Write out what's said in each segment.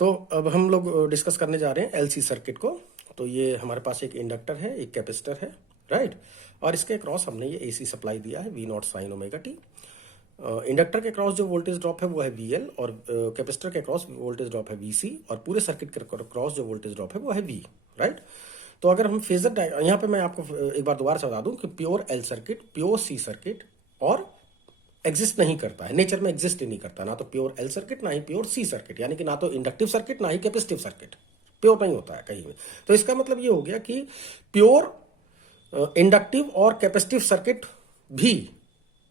तो अब हम लोग डिस्कस करने जा रहे हैं एलसी सर्किट को। तो ये हमारे पास एक इंडक्टर है, एक कैपेसिटर है, राइट। और इसके क्रॉस हमने ये एसी सप्लाई दिया है V naught sine omega T. Inductor के क्रॉस जो वोल्टेज ड्रॉप है वो है वीएल, और कैपेसिटर के क्रॉस वोल्टेज ड्रॉप है वीसी, और पूरे सर्किट के क्रॉस जो वोल्टेज ड्रॉप है वो है वी, राइट। तो अगर हम फेजर यहाँ पे मैं आपको एक बार दोबारा से बता दूं कि pure L circuit, pure C circuit और एग्जिस्ट नहीं करता है, नेचर में एग्जिस्ट ही नहीं करता, ना तो प्योर एल सर्किट ना ही प्योर सी सर्किट, यानी कि ना तो इंडक्टिव सर्किट ना ही कैपेसिटिव सर्किट प्योर नहीं होता है कहीं में। तो इसका मतलब ये हो गया कि प्योर इंडक्टिव और कैपेसिटिव सर्किट भी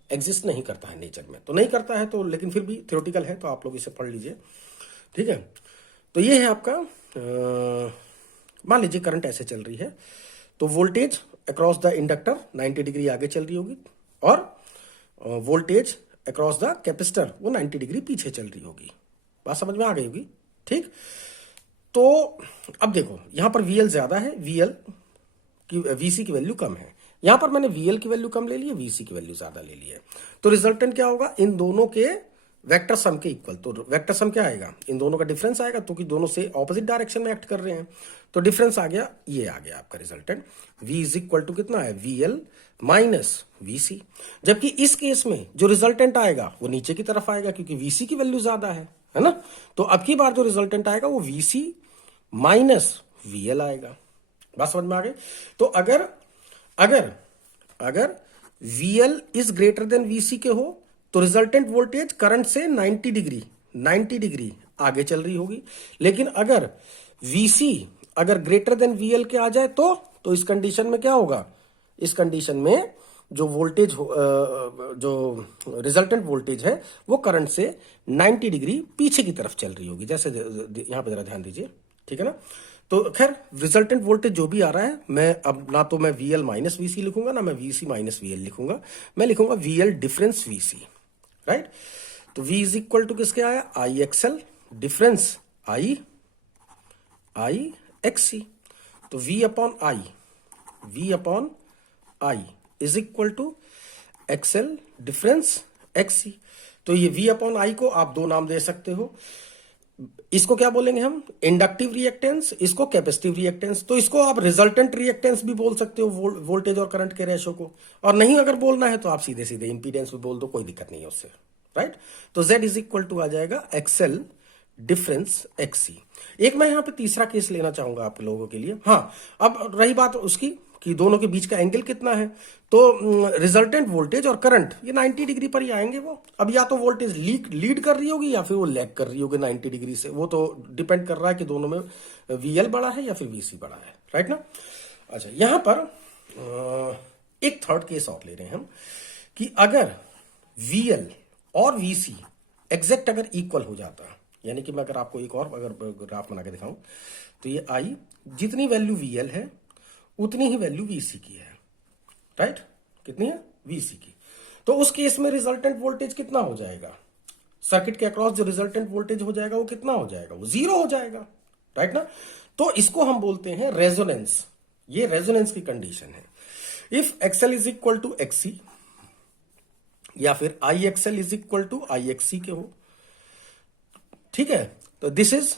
एग्जिस्ट नहीं करता है नेचर में, तो नहीं करता है तो, लेकिन फिर भी थ्योरेटिकल है तो आप लोग इसे पढ़ लीजिए, ठीक है। तो ये है आपका, मान लीजिए करंट ऐसे चल रही है, तो voltage across the inductor 90 degree आगे चल रही होगी, और वोल्टेज अक्रॉस द कैपेसिटर वो 90 डिग्री पीछे चल रही होगी। बात समझ में आ गई होगी, ठीक। तो अब देखो यहां पर वीएल ज्यादा है, वीएल की वीसी की वैल्यू कम है। यहां पर मैंने वीएल की वैल्यू कम ले ली है, वीसी की वैल्यू ज्यादा ले ली है। तो रिजल्टेंट क्या होगा, इन दोनों के वेक्टर सम के इक्वल। तो वेक्टर सम क्या आएगा, इन दोनों का डिफरेंस आएगा, तो कि दोनों से ऑपोजिट डायरेक्शन में एक्ट कर रहे हैं, तो डिफरेंस आ गया, ये आ गया आपका resultant. V is equal to कितना है, VL माइनस VC। जबकि इस केस में जो रिजल्टेंट आएगा वो नीचे की तरफ आएगा, क्योंकि VC की वैल्यू ज्यादा है ना। तो अब की बार जो रिजल्टेंट आएगा वो VC माइनस VL आएगा। बात समझ में आ गई। तो अगर अगर अगर VL is greater than VC के हो तो रिजल्टेंट वोल्टेज करंट से 90 डिग्री आगे चल रही होगी। लेकिन अगर VC अगर ग्रेटर देन VL के आ जाए तो इस कंडीशन में क्या होगा, इस कंडीशन में जो वोल्टेज जो रिजल्टेंट वोल्टेज है वो करंट से 90 डिग्री पीछे की तरफ चल रही होगी। जैसे यहां पे जरा ध्यान दीजिए, ठीक है ना। तो खैर रिजल्टेंट वोल्टेज जो भी आ रहा है, मैं अब ना तो मैं VL माइनस VC लिखूंगा, ना मैं VC माइनस VL लिखूंगा, मैं लिखूंगा VL डिफरेंस VC, राइट। तो V इज इक्वल टू किसके आया, IXL डिफरेंस I XC। तो V upon I is equal to XL difference XC। तो ये V अपॉन I को आप दो नाम दे सकते हो, इसको क्या बोलेंगे हम, इंडक्टिव रिएक्टेंस, इसको कैपेसिटिव रिएक्टेंस। तो इसको आप रिजल्टेंट रिएक्टेंस भी बोल सकते हो, वोल्टेज और करंट के रेशो को। और नहीं अगर बोलना है तो आप सीधे सीधे इंपीडेंस भी बोल दो, कोई दिक्कत नहीं है उससे, राइट। तो Z इज इक्वल टू आ जाएगा XL डिफरेंस XC। एक मैं यहां पे तीसरा केस लेना चाहूंगा आप लोगों के लिए। हाँ, अब रही बात उसकी कि दोनों के बीच का एंगल कितना है, तो रिजल्टेंट वोल्टेज और करंट ये 90 डिग्री पर ही आएंगे। वो अब या तो वोल्टेज लीड कर रही होगी या फिर वो लैग कर रही होगी 90 डिग्री से। वो तो डिपेंड कर रहा है कि दोनों में VL बड़ा है या फिर VC बड़ा है, राइट ना। अच्छा, यहां पर एक थर्ड केस और ले रहे हैं हम, कि अगर VL और VC एग्जैक्ट अगर इक्वल हो जाता, यानी कि मैं अगर आपको एक और अगर ग्राफ बना के दिखाऊं, तो ये I जितनी वैल्यू VL है उतनी ही वैल्यू VC की है, राइट। कितनी है, VC की। तो उस केस में रिजल्टेंट वोल्टेज कितना हो जाएगा, सर्किट के अक्रॉस जो रिजल्टेंट वोल्टेज हो जाएगा वो कितना हो जाएगा, वो 0 हो जाएगा, राइट ना। तो इसको हम बोलते हैं रेजोनेंस। ये रेजोनेंस की कंडीशन है। If XL is equal to XC या फिर IXL is equal to IXC के हो, ठीक है, तो this is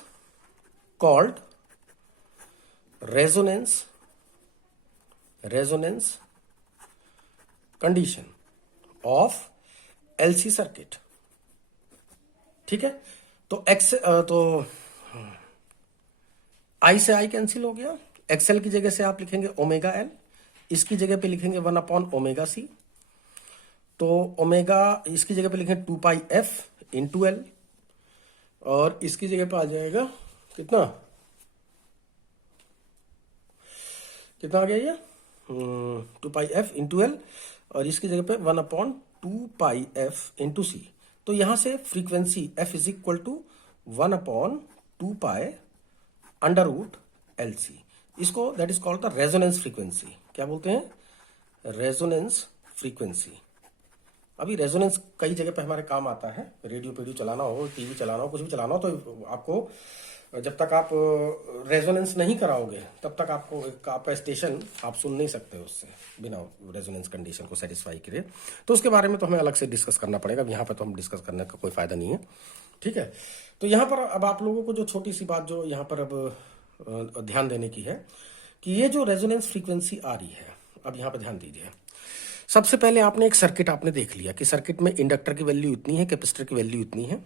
called resonance condition of LC circuit, ठीक है। तो तो I से I कैंसिल हो गया, XL की जगह से आप लिखेंगे ओमेगा L, इसकी जगह पे लिखेंगे 1 अपॉन ओमेगा C, तो ओमेगा इसकी जगह पे लिखेंगे 2 पाई F इंटू L, और इसकी जगह पे आ जाएगा कितना आ गया ये 2 पाई F इंटू L, और इसकी जगह पे 1 upon 2 pi F into C। तो यहां से frequency F is equal to 1 upon 2 pi under root LC। इसको that is called the resonance frequency. क्या बोलते हैं, रेजोनेंस फ्रीक्वेंसी, अभी रेजोनेंस कई जगह पे हमारे काम आता है, रेडियो पेडियो चलाना हो, टीवी चलाना हो, कुछ भी चलाना हो, तो आपको जब तक आप रेजोनेंस नहीं कराओगे तब तक आपका स्टेशन आप सुन नहीं सकते उससे बिना रेजोनेंस कंडीशन को सेटिस्फाई करे। तो उसके बारे में तो हमें अलग से डिस्कस करना पड़ेगा, यहाँ पर तो हम डिस्कस करने का कोई फायदा नहीं है। ठीक है, तो यहाँ पर अब आप लोगों को जो छोटी सी बात जो यहाँ पर अब ध्यान देने की है कि ये जो रेजोनेंस फ्रीक्वेंसी आ रही है, अब यहाँ पर ध्यान दीजिए। सबसे पहले आपने एक सर्किट आपने देख लिया कि सर्किट में इंडक्टर की वैल्यू इतनी है, कैपेसिटर की वैल्यू इतनी है,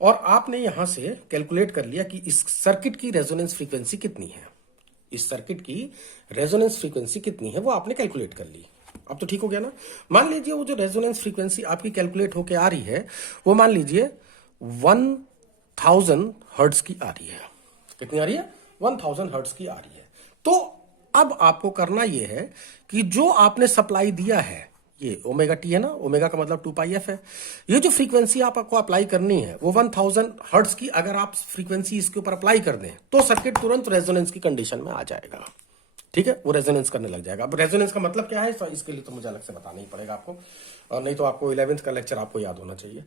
और आपने यहां से कैलकुलेट कर लिया कि इस सर्किट की रेजोनेंस फ्रीक्वेंसी कितनी है, इस सर्किट की रेजोनेंस फ्रीक्वेंसी कितनी है वो आपने कैलकुलेट कर ली। अब तो ठीक हो गया ना। मान लीजिए वो जो रेजोनेंस फ्रीक्वेंसी आपकी कैलकुलेट होके आ रही है वो मान लीजिए 1000 हर्ट्ज की आ रही है। कितनी आ रही है? 1000 हर्ट्ज की आ रही है। तो अब आपको करना यह है कि जो आपने सप्लाई दिया है, ये ओमेगा टी है ना, ओमेगा का मतलब 2πf है, ये जो फ्रीक्वेंसी आपको अप्लाई करनी है वो 1000 हर्ट्ज की अगर आप फ्रीक्वेंसी इसके ऊपर अप्लाई कर दें तो सर्किट तुरंत रेजोनेंस की कंडीशन में आ जाएगा। ठीक है, वो रेजोनेंस करने लग जाएगा। अब रेजोनेंस का मतलब क्या है, तो इसके लिए तो मुझे अलग से बताना ही पड़ेगा आपको, और नहीं तो आपको 11th का लेक्चर आपको याद होना चाहिए।